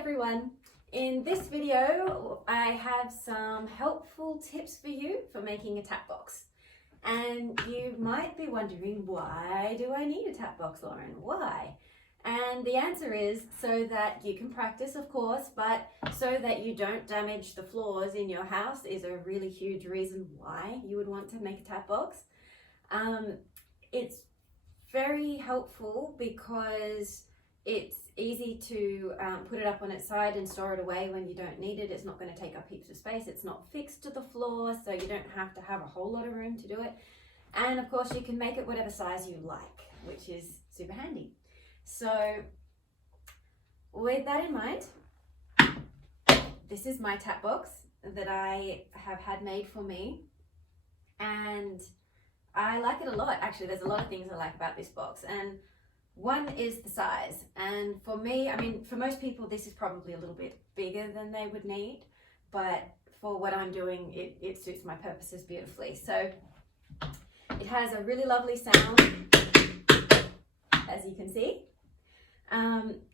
everyone. In this video, I have some helpful tips for you for making a tap box. And you might be wondering, why do I need a tap box, Lauren? Why? And the answer is so that you can practice, of course, but so that you don't damage the floors in your house is a really huge reason why you would want to make a tap box. It's very helpful because it's easy to put it up on its side and store it away when you don't need it. It's not going to take up heaps of space. It's not fixed to the floor, so you don't have to have a whole lot of room to do it. And of course, you can make it whatever size you like, which is super handy. So with that in mind, this is my tap box that I have had made for me, and I like it a lot. Actually, there's a lot of things I like about this box, and one is the size. And for me, I mean, for most people, this is probably a little bit bigger than they would need, but for what I'm doing, it suits my purposes beautifully. So it has a really lovely sound, as you can see.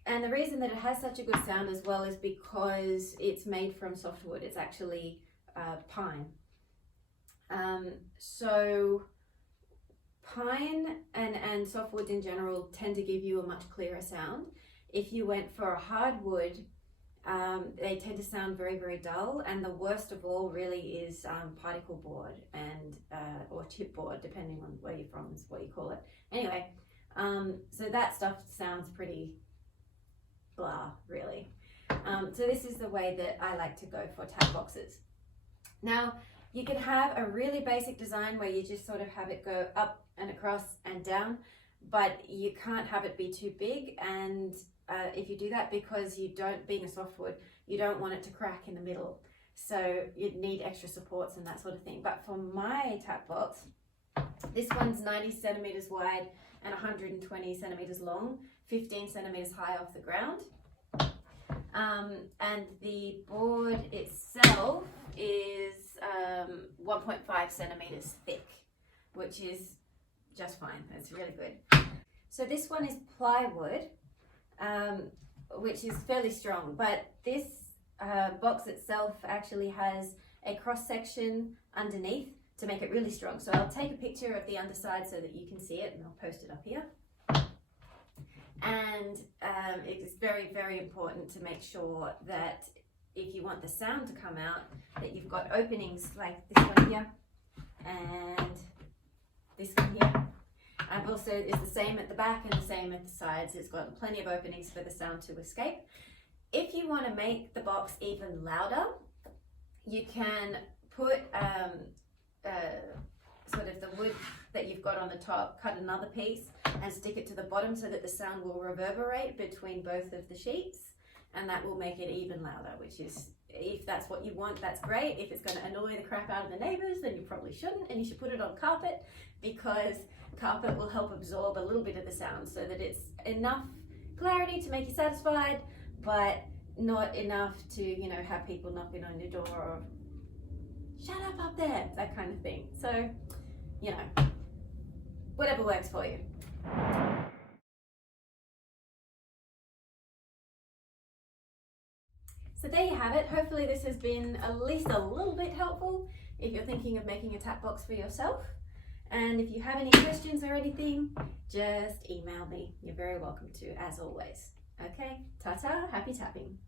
And the reason that it has such a good sound as well is because it's made from softwood. It's actually pine. So pine and softwoods in general tend to give you a much clearer sound. If you went for a hardwood, they tend to sound very, very dull. And the worst of all really is particle board and or chipboard, depending on where you're from is what you call it. Anyway, so that stuff sounds pretty blah, really. So this is the way that I like to go for tap boxes. Now, you can have a really basic design where you just sort of have it go up and across and down, but you can't have it be too big. And if you do that, because being a softwood, you don't want it to crack in the middle. So you'd need extra supports and that sort of thing. But for my tap box, this one's 90 centimeters wide and 120 centimeters long, 15 centimeters high off the ground. And the board itself is 1.5 centimeters thick, which is just fine. It's really good. So this one is plywood, which is fairly strong, but this box itself actually has a cross section underneath to make it really strong. So I'll take a picture of the underside so that you can see it, and I'll post it up here. And it is very, very important to make sure that if you want the sound to come out, that you've got openings like this one here and this one here. And also it's the same at the back and the same at the sides. It's got plenty of openings for the sound to escape. If you want to make the box even louder, you can put sort of the wood that you've got on the top, cut another piece and stick it to the bottom so that the sound will reverberate between both of the sheets, and that will make it even louder, which is, if that's what you want, that's great. If it's going to annoy the crap out of the neighbors, then you probably shouldn't, and you should put it on carpet, because carpet will help absorb a little bit of the sound so that it's enough clarity to make you satisfied, but not enough to, you know, have people knocking on your door or shut up there, that kind of thing. So, you know, whatever works for you. So there you have it. Hopefully this has been at least a little bit helpful if you're thinking of making a tap box for yourself. And if you have any questions or anything, just email me. You're very welcome to, as always. Okay, ta-ta, happy tapping.